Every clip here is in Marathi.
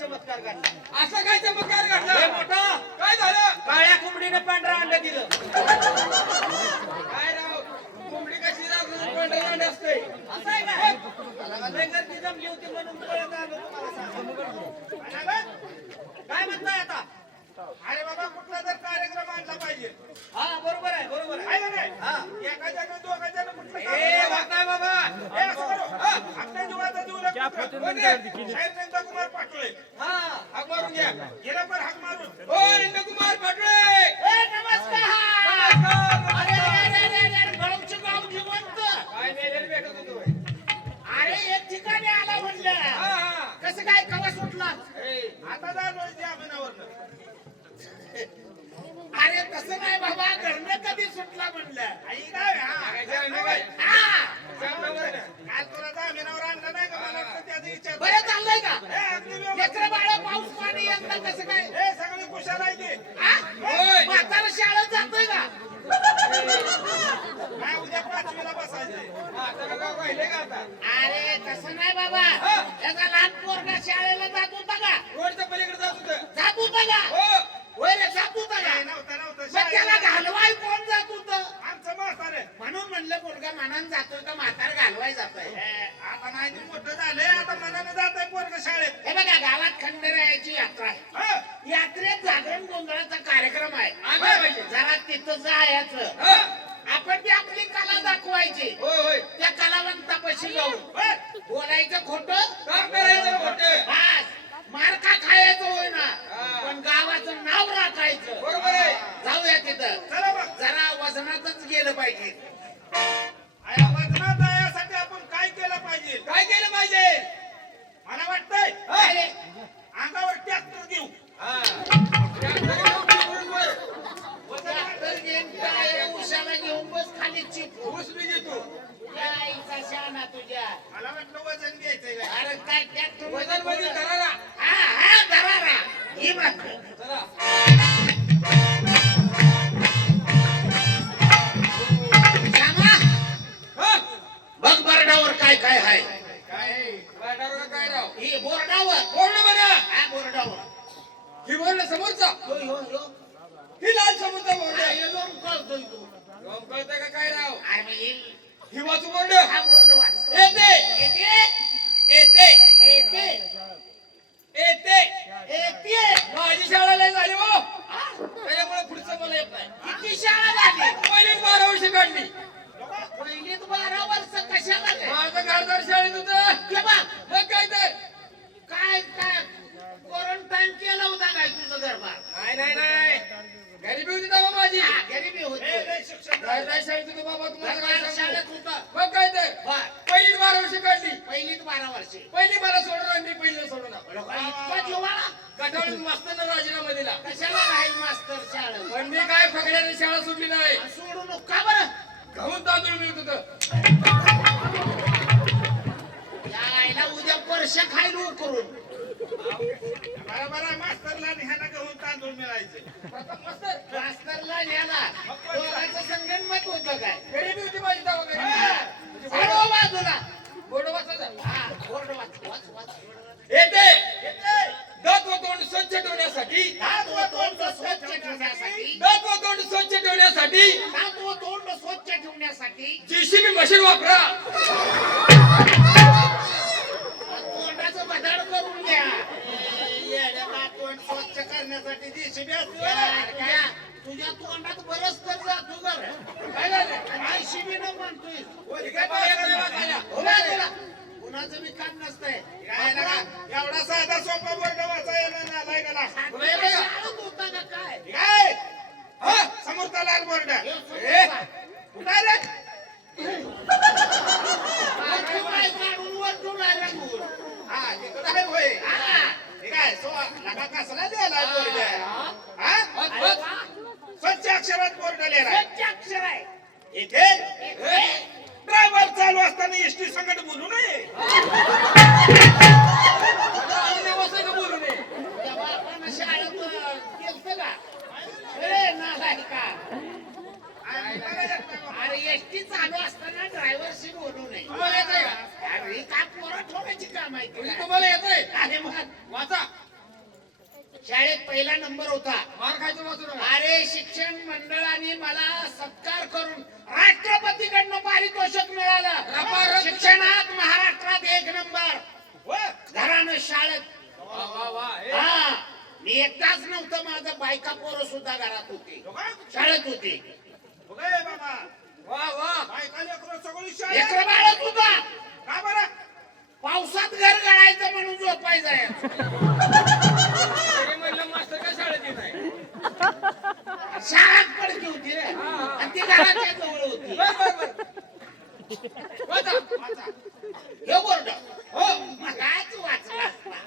चमत्कार घडला? असं काय चमत्कार घडला? मोठा. काय झालं? काळ्या कोंबडीने पांढरं अंड दिलं. काय राव? कोंबडी कशी राहून पंढरपूर असते असं आहे लय गर्दी जमली होती म्हणून पळत आलो तुम्हाला. काय म्हणताय आता? अरे बाबा कुठला तर कार्यक्रम आणला पाहिजे? हा बरोबर आहे बरोबर आहे. का नाही? हा. एका जण दोघा जण कुठलं बाबा. ए, असं करू. हा, आपल्या जीवाचा जीव लागतो. कोण आहे? साहेब नंदकुमार पाटोळे. हा. हाक मारून घ्या. गेला पण हाक मारून. हो नंदकुमार पाटोळे. रोम कळतंय का काय राव अरे मग हे- ही वाचू हा बोर्ड येते. येते. येते. येते. येते. येते. माझी शाळा लय झाली हो. त्याच्यामुळे पुढचं मला येत नाही. किती शाळा झाली? पहिलीच बारा वर्ष काढली. पहिलीत बारा वर्ष? माझं घरदार शाळेत होतं. मग काय तर. काय काय? क्वारंटाईन केलं होता काय तुझं दरबार नाही नाही नाही. गरिबी होती तेव्हा माझी. गरिबी होती. बाबा तुम्हाला काय? शाळेत होतं. मग काय तर? बर. बारा वर्ष काढली. पहिलीत बारा वर्षे. पहिली सोडून आणि मी पहिलं इतका जिव्हाळा गटाळून मास्तर राजीनामा दिला. कशाला राहील मास्तर शाळा पण मी काय फकड्याने शाळा सोडली नाही. सोडू नको. का बरं? गहून तांदूळ मिळत होतं. या आईला उद्या वर्ष खायला करून मास्तरला तांदूळ मिळायचे. मास्तरला न्याला दोघांचं संगणमत होतं काय? गरिबी होती माझी तेव्हा हा, गरिबी साडो बाजूला बोर्ड वाचायचा हा बोर्ड वाच वाच वाच येते. दात व तोंड स्वच्छ ठेवण्यासाठी. दात व तोंड स्वच्छ ठेवण्यासाठी. दात व तोंड स्वच्छ ठेवण्यासाठी. दात व तोंड स्वच्छ ठेवण्यासाठी. जीसीबी मशीन वापरा. बदल करून घ्या. येड्याला तोंड स्वच्छ करण्यासाठी असते. तुझ्या तोंडात बरंच तर जातो झालं? जेसीबी न म्हणतोय. हो? कुणाचं बी काम नसतंय. एवढा साधा सोपा बोर्ड वाचायला नालाय गेला काय? काय? हा? समोरचा लाल बोर्ड. कुठं रे स्वच्छ अक्षरात बोर्ड आहे. इथे? ड्रायव्हर चालू असताना एसटी संकट बोलू नये. बोलू नये शाळेत गेलतं का. अरे एसटी चालू असताना ड्रायव्हरशी बोलू नये. तुम्हाला येतंय का? अरे काय पोरं ठेवण्याची काम आहे म्हणजे? तुम्हाला येतंय? अरे मग. वाचा. शाळेत पहिला नंबर होता. मार खायचं वाचू नका. अरे शिक्षण मंडळाने मला सत्कार करून राष्ट्रपतीकडनं पारितोषिक मिळालं. रपारप. शिक्षणात महाराष्ट्रात एक नंबर. वा. घरानं शाळेत. वा वा वा हे. हा. मी एकटाच नव्हतं माझं बायका पोरं सुद्धा घरात होती. बघा. शाळेत होती. पावसात घर गळायचं म्हणून झोपायचं शाळेत पडकी होती रे. आणि ती घराच्या जवळ होती. बर बर बर. वाचा. वाचा. हे बोर्ड. हो मगाच वाचला असता.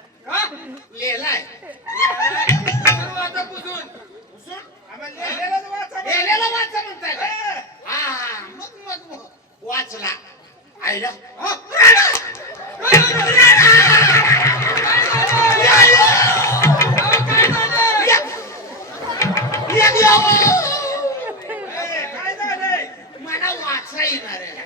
लिहिलाय पुसून वाचा पुसून उसून आम्हाला लिहिलेलंच वाचा म्हणताय? हे. मग मग मग वाचला आईला हा. मला वाचा येणार आहे हा.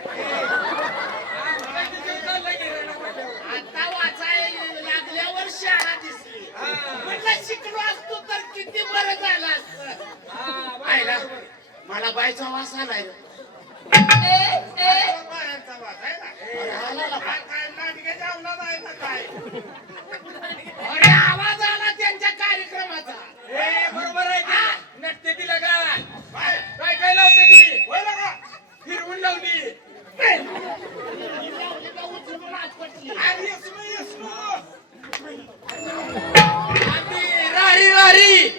आता वाचायला लागल्यावर शाळा दिसली. म्हटलं शिकलो असतो किती बरं झालं असतं हा. मला बायचा वास आलाय. बाहेरचा वास आहे ना? आला ना. काय नाटकाच्या आहे का अरे आवाज आला त्यांच्या कार्यक्रमाचा हे बरोबर आहे ते. नटते तिला काय काय काय लावते ती होय का फिरवून लावली उचलून आत पटली. अरे यसनो यसनो आधी राही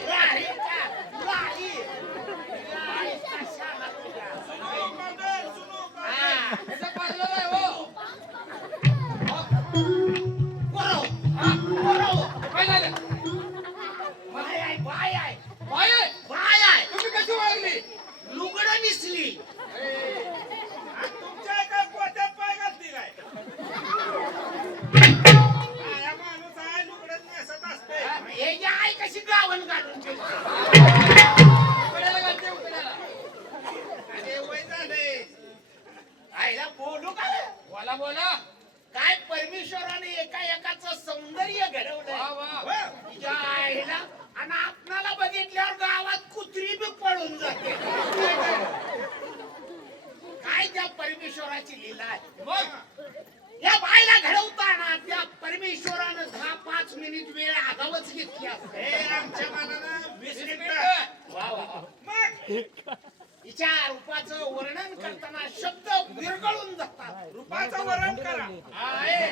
हिच्या रूपाचं वर्णन करताना शब्द विरगळून जातात. रुपाचं वरण करा. आहे.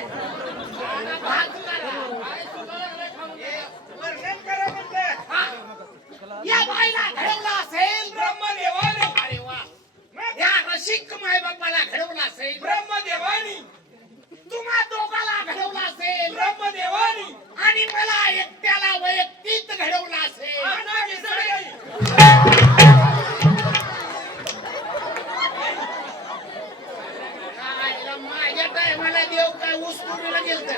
आणि भात करा. काय सुद्धा लागलंय खाऊन घ्या. वर्णन करा म्हणलं हा. या बाईला घडवलं असेल. ब्रह्मदेवानी. अरे वा या रसिक माय बापाला घडवलं असेल. ब्रह्मदेवानी. तुम्हा दोघाला घडवलं असेल. ब्रह्मदेवानी. आणि मला एकट्याला वैयक्तिक घडवलं असेल. अनागी टायमाला देव काय ऊस तोडीला गेलत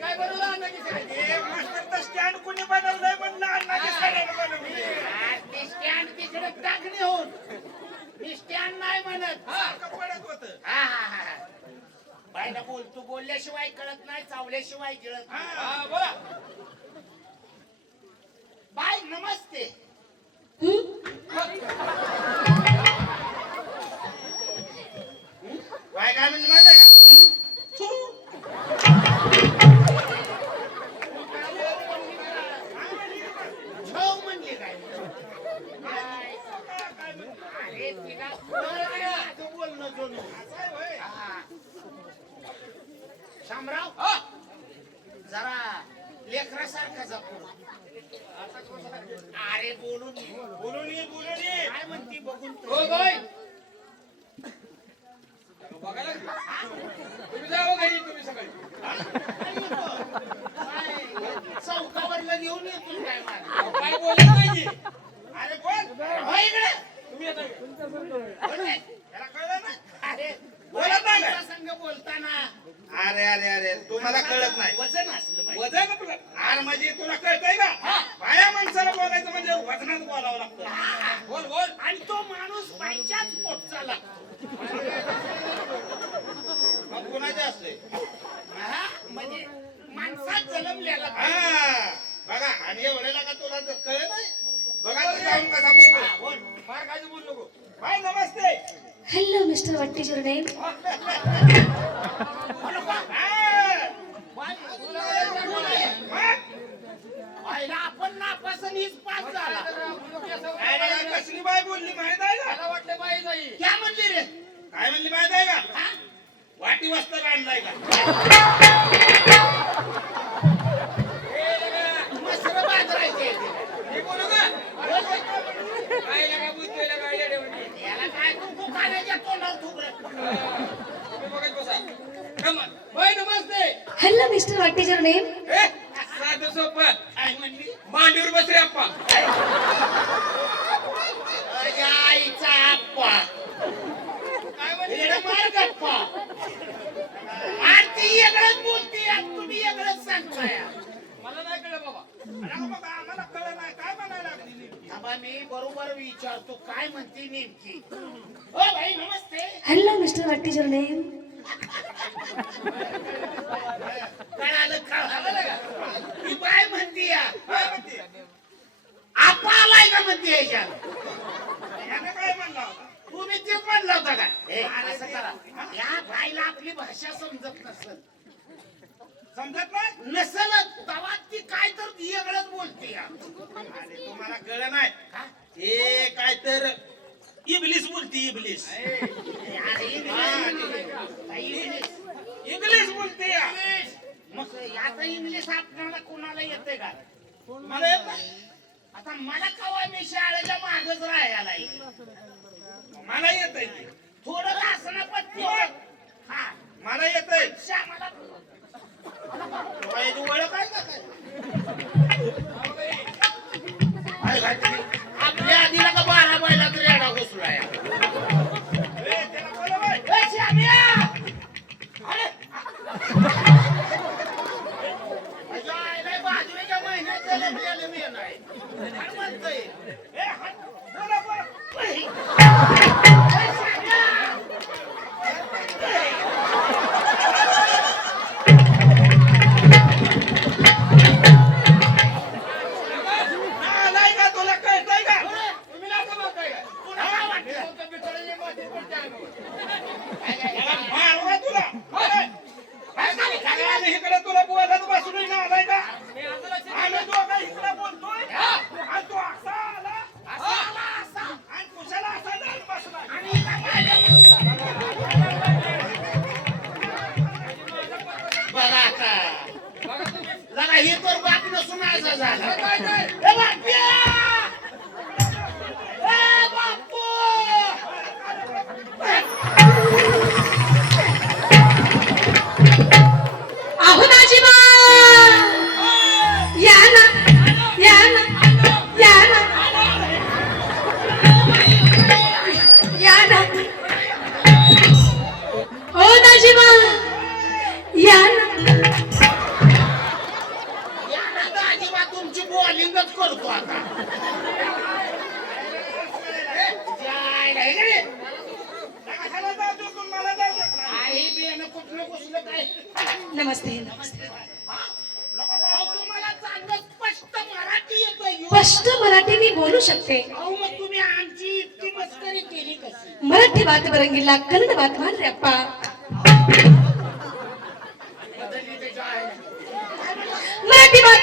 काय बनवलं स्टँड कोणी बनवलंय म्हणलं बनवली. ते स्टँड तिकडे टाकणे होऊन मी स्टँड नाही म्हणत पडत होतं. हा, हा, हा. बोल तू बोलल्याशिवाय कळत नाही चावल्याशिवाय गिळत नाही. हा, बोला. बाय नमस्ते काय काय म्हणजे माहिती आहे का? थू. म्हणली काय काय? अरे तिला कळलं बोलणं जणू. हा. शामराव हा. जरा लेकरासारखा जपून अरे बोलून. बोलून ये, बोलून ये. काय म्हणती बघून. हो बाय बघायला तुम्ही जावं घरी तुम्ही सकाळी. काय, चौकावरला घेऊन येतो काय मला काय बोलत नाही की. अरे बोल. हो इकडे. तुम्ही येता का? याला कळलं ना? अरे बोलत नाही का? बाईच्या संग बोलताना. अरे अरे अरे तुम्हाला कळत नाही. वजन असलं पाहिजे. वजन आपलं. अरे म्हणजे तुला कळतंय का? बाया माणसाला बोलायचं म्हणजे वजनात बोलावं लागतं. बोल बोल. आणि तो माणूस बाईच्याच पोटचा लागतो मग कुणाचे असते हा? म्हणजे माणसात जन्मलेला हा बघा आणि एवढ्याला का तुला जर कळलं नाही? बघा तू जाऊन कसा बोलतो. बोल. फार काय बोल नको. बाय नमस्ते. Hello, Mr. What is your name? हा. मग? आईला आपण नापास आणि हीच पास झाला. कसली बाय बोलली? माहीत आहे का? वाटलं बाई नाही. क्या म्हणली रे? काय म्हणली माहीत आहे का? वाटी वस्त्र आणलाय का? Hello, Mr. What is your name? साधं म्हणली मांडीवर अप्पा आईचा काय बोलते तुम्ही वेगळंच सांगताय. मला नाही कळलं बाबा. आम्हाला कळलं नाही. काय? थांबा मी बरोबर विचारतो काय म्हणते नेमकी? ओ भाई नमस्ते. Hello, Mr. What is your name? कळालं कळालं का? ती बाय म्हणते या. काय म्हणते. आपा आलाय का म्हणते याच्यात? याने काय म्हणला होता? तुम्ही तेच म्हणलं होतं का? ए, असं करा. या बाईला आपली भाषा समजत नसल. समजत नाही? नसल तेव्हा ती काय तर वेगळंच बोलते या. अरे तुम्हाला कळलं नाही? हे? काय तर इबलीस बोलती इबलीस. अरे इंग्लिश इंग्लिश इंग्लिश बोलते या. मग याचा इंग्लिश आपल्याला कोणाला येते का? मला येत नाही. आता मला कवा मी शाळेच्या मागच राहायला मला येत आहे थोडं असणं पण तेवढं. हा. मला येत आहे श्यामाला आहे का काय काय घातली? आपल्या आधीला का बारा बैला तरी येडा घुसला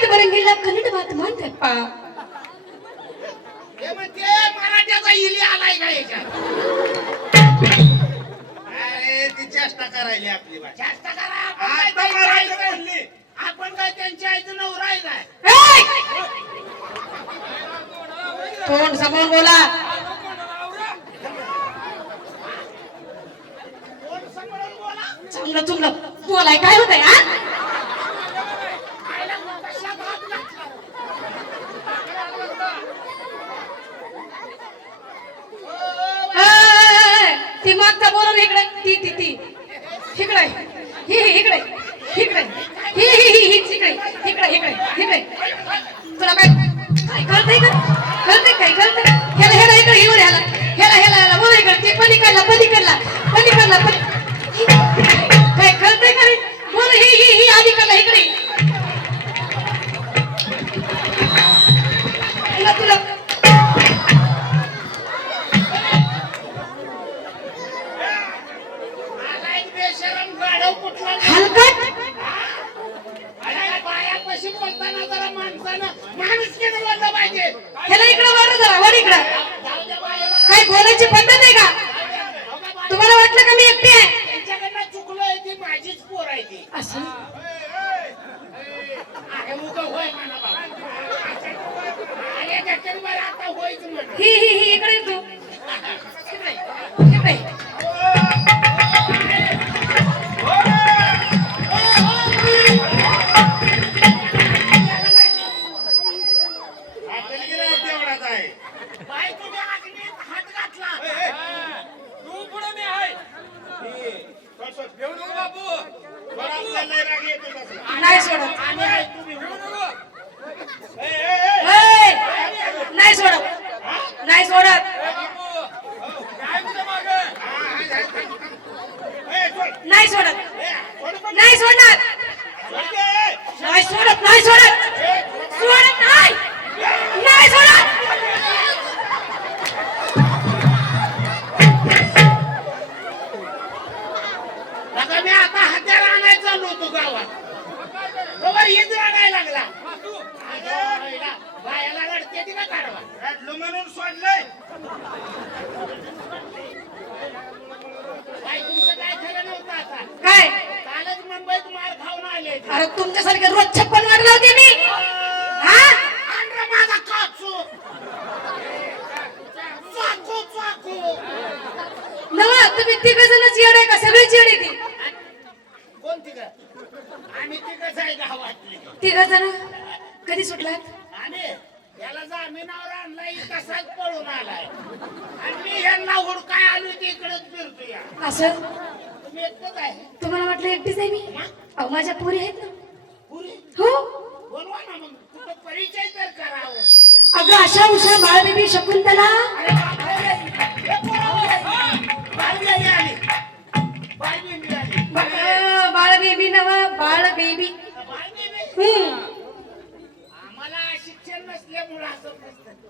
अप्पा हे म्हणते मराठ्याचा इली आलाय का याच्यात? अरे ती चेष्टा करायली आपली बाई. जास्त करा आपण काय आता त्यांच्या मराठी आईचं- बोलली आपण काय त्यांच्या आईचं नवरा आहे काय? ए! तोंड समोर बोला. कोण सांभाळून बोला. चांगलं चुंगलं बोलाय काय होतंय हा? ती मागचा बोलून इकडे. ती ती ती. इकडे. ही इकडे. इकडे. ही ही ही ही इकडे. इकडे इकडे. इकडे. तुला काय करते कळतंय का? करते काय? करते ह्याला ह्याला इकडे येऊ ह्याला. ह्याला ह्याला हेला बोल इकडे. ते पलीकडला पलीकडला. पलीकडला काय करते का बोल ही ही ही आधी करला इकडे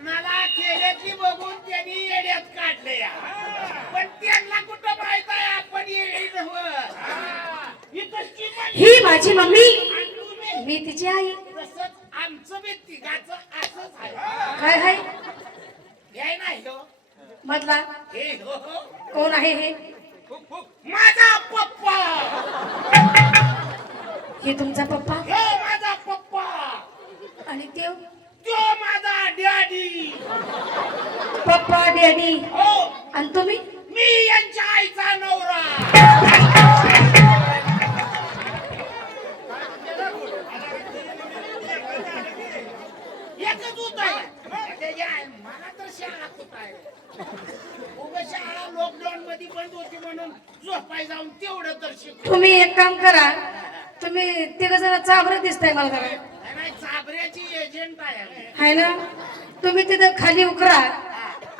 मला चेहऱ्यातली बघून त्यांनी येड्यात काढले पण त्यांना कुठं पाहायचं आपण ही. माझी मम्मी. मी तिची आई. तसंच आमचं बी तिघाचं असंच आहे. काय आहे? हे नाही हो. मधला. हे हो, हो. कोण आहे हे? माझा पप्पा. हे तुमचा पप्पा? baby.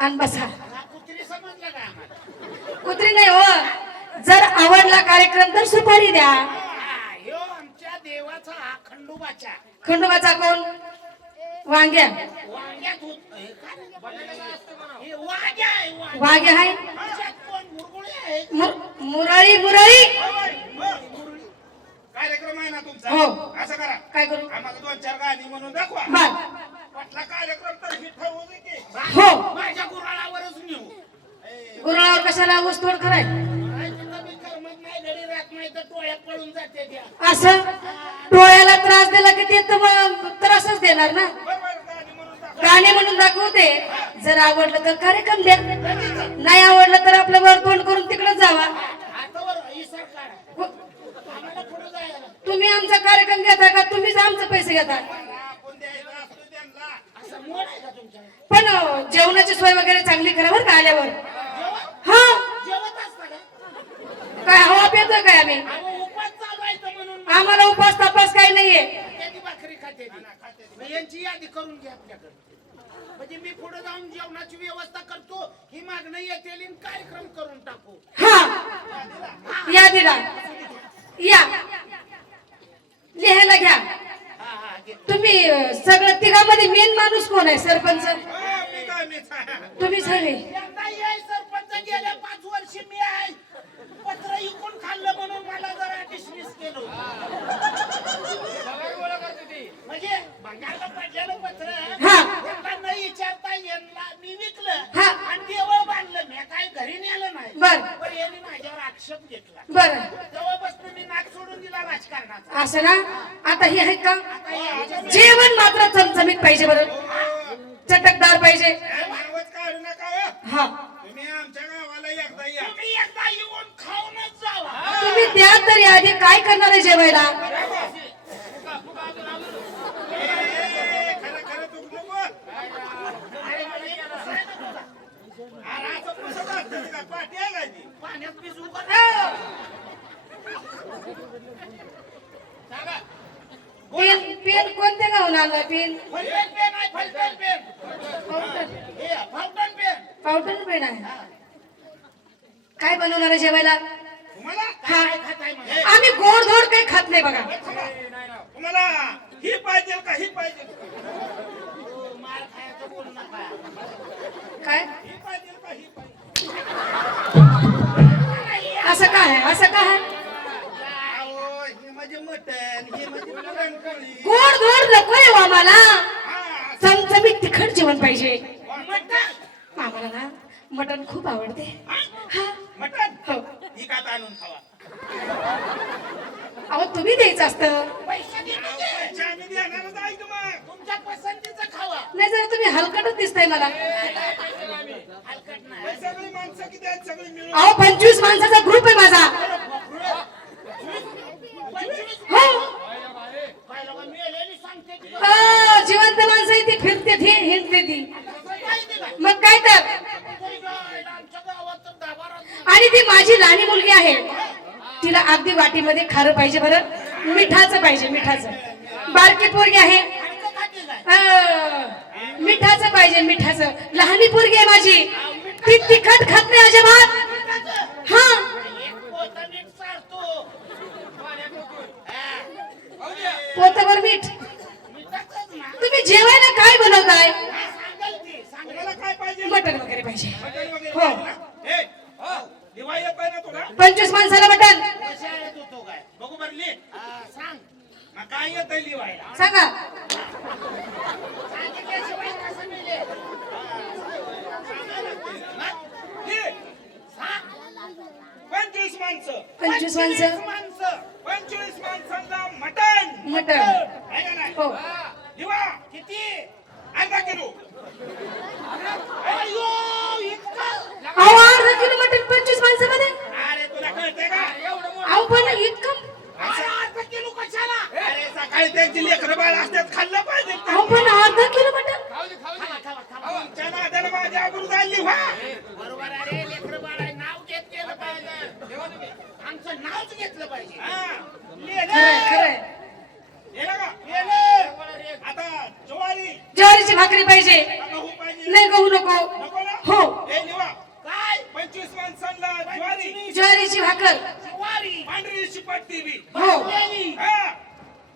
आणि बसा कुत्री नाही हो. जर आवडला कार्यक्रम तर सुपारी द्या. आमच्या देवाचा खंडोबाचा खंडोबाचा कोण? वांग्या. वांग्या आहे. मुरळी मुरळी. कार्यक्रम आहे ना तुमचा? हो. असं करा. काय करू? आम्हाला दोन चार गाणी म्हणून दाखवा. बर. कार्यक्रम तर हे ठरवू दे हो. माझ्या गुराळावरच नेऊ. ए, गुरुळावर कशाला ऊसतोड तोड ऐकू असं? डोळ्याला त्रास दिला की ते तर मग त्रासच देणार ना? बरोबर म्हणून दाखवा. गाणे दाखवते जर आवडलं तर कार्यक्रम द्या. नाही आवडलं तर आपलं वर तोंड करून तिकडे जावा. तुम्ही आमचा कार्यक्रम घेता का? तुम्हीच आमचे पैसे घेता. पण जेवणाची सोय वगैरे चांगली करा बरं का आल्यावर. हा. काय हवा पितोय काय आम्ही? आम्हाला उपास तपास काही नाहीये. यांची यादी करून घ्या आपल्याकडे म्हणजे मी पुढे जाऊन जेवणाची व्यवस्था करतो ही मागणी येते कार्यक्रम करून टाकू हा. या दिला. या. लिहायला घ्या. हा हा. तुम्ही सगळं तिघामध्ये मेन माणूस कोण आहे सरपंच? हा, यंदा ये सरपंच गेल्या पाच वर्षी मी आहे. पत्र इकून खाल्लं म्हणून मला जरा डिसमिस केलं. सगळं म्हणजे बंगालला पडलेलं पत्र हा. यांना न विचारता यांना मी विकलं हा. आणि देवळ बांधलं. मी काय घरी नेलं नाही. बर. पण यांनी माझ्यावर आक्षेप घेतला. बर तेव्हापासून मी नाक सोडून दिला राजकारणाचा असं ना आता हे आहे का जेवण मात्र चमचमीत पाहिजे बरं चटकदार पाहिजे हो. तुम्ही द्या तरी आधी काय करणार आहे जेवायला? पाण्यात. पेन पेन कोणत्या गावून आणलाय पेन? पेन. आहे फाउंटन पेन काय बनवणार जेवायला? हा? आम्ही गोड धोड काही खात नाही बघा. तुम्हाला ही पाहिजे का हो, मार खायचं बोलू नका. काय ही पाहिजे का ही पाहिजे असं काय आहे असं काय आहे अहो, ही म्हणजे मटण ही म्हणजे पुरणपोळी गोड धोड नकोय हो आम्हाला हा, चमचमीत तिखट जेवण पाहिजे मटण. आम्हाला ना मटण खूप आवडते हा मटण हो ही का आणून खावा अहो तुम्ही द्यायचं असतं पैसे देतो अहो, ते. पैसे आम्ही देणारच आहे की मग तुमच्या पसंतीचं खावा नाही जरा तुम्ही हलकटच दिसताय मला हलकट नाही हे सगळी माणसं किती आहेत सगळी मिळून अहो पंचवीस माणसाचा ग्रुप आहे माझा पंचवीस हो काय लोकं मेलेली सांगते ती. अ, जिवंत माणसं आहे ती फिरते ती हिंडते ती असं माहिती का? मग काय तर तरी काय, आमच्या गावात तर दहा-बारा जण आणि ती माझी लहानी मुलगी आहे तिला अगदी वाटीमध्ये खारं पाहिजे बरं. मिठाचं पाहिजे मिठाचं. बारकी पोरगी आहे. मिठाचं पाहिजे मिठाचं. लहानी पोरगी आहे माझी. ती तिखट खात नाही अजिबात. हा. एक मीठ पोतभर मीठ. तुम्ही जेवायला काय बनवताय? मटण वगैरे पाहिजे. हो. येत आहे ना तुला पंचवीस माणसाला मटण शाळेत होतो काय? बघू हा, सांग. मग काय येत आहे लिवायला सांगा सांगितल्याशिवाय कसं मिळेल? सांग. पंचवीस माणसं पंचवीस माणसं माणसं. पंचवीस माणसांना मटण मटण आहे का नाही हो दिवा किती? अर्धा किलो अयो, इतकं? अहो अर्धा किलो मटण पंचवीस माणसामध्ये अरे तुला कळतंय का अहो पण इतकं अरे, अर्धा किलो कशाला? अरे सकाळी त्यांची लेकरं बाळ असतात खाल्लं पाहिजे अहो पण अर्धा किलो मटण खावा, खावा, खावा. तुमच्या नात्यानं माझी आबरू झाली व्हा बरोबर आहे लेकरं बाळ आहे, नाव घेत गेलं पाहिजे आमचं नावच घेतलं पाहिजे हा. खरंय खरंय गेलं का गेलं. आता ज्वारी ज्वारीची भाकरी पाहिजे का गहू पाहिजे नाही गहू नको नको ना हो ए निवा काय पंचवीस माणसांना ज्वारी ज्वारीची भाकर वारी पांढरी शिपटती बी हो भाजलेली. हा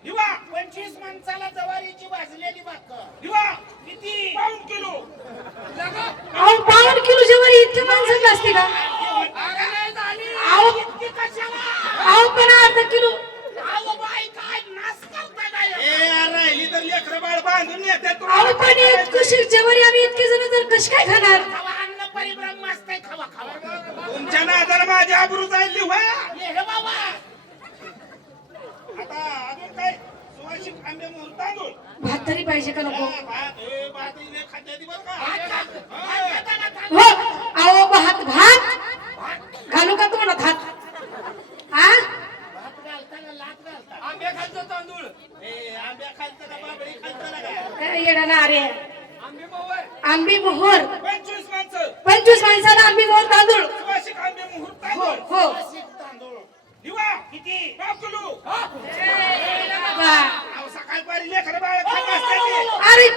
निवा पंचवीस माणसाला जवारीची भाजलेली भाकर निवा किती पाऊन किलो अहो पाऊन किलो ज्वारी इतक्या माणसाला असते का अरे झाली. अहो. इतकी कशाला अहो पण अर्धा किलो. अहो बाई काय ए राहिली तर लेकरं बाळ बांधून येतात अहो पण आम्ही इतके जण तर कशी काय खाणार? खावा अन्न परिभ्रम मस्त आहे खावा खावा. दोन नादाला माझी आबरू जाईल लिव्हा ये हे बाबा. आता अजून काय सुवासिक आंबे मोहर तांदूळ भात तरी पाहिजे का नको? हा, भात हे भात इले बरं का? हा. हो अहो भात भात. घालू का तुम्हाला भात? हा? आंबे खालचं तांदूळ. ए, आंब्या खालचं का बाबळी खालचं ना काय? येडा ना अरे आंबे मोहर. आंबी मोहर. पंचवीस माणसं. पंचवीस माणसाला आंबी मोहर तांदूळ. आंबे मोहर हो तांदूळ. हो. तांदूळ. दिवा किती? पाव किलो बाबा. अहो, सकाळपारी लेकरं बाळ खात असतात ते. अरे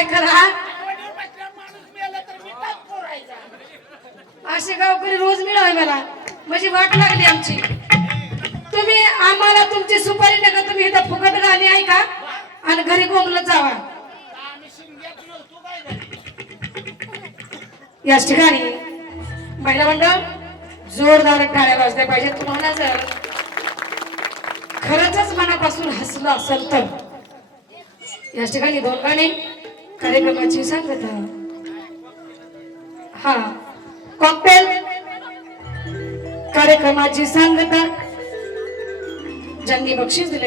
काय करा? असे गावकरी रोज मिळावे मला. म्हणजे वाट लागली आमची. तुम्ही आम्हाला तुमची सुपारी नका तुम्ही इथं फुकट गाणी ऐका आणि घरी कोंबलत जावा. या याच ठिकाणी महिला मंडळ जोरदार टाळ्या वाजल्या पाहिजे तुम्हाला जर. खरंच मनापासून हसलं असेल तर. याच ठिकाणी दोन गाणी. कार्यक्रमाची सांगता हा कॉकटेल कार्यक्रमाची सांगता. ज्यांनी बक्षीस दिले.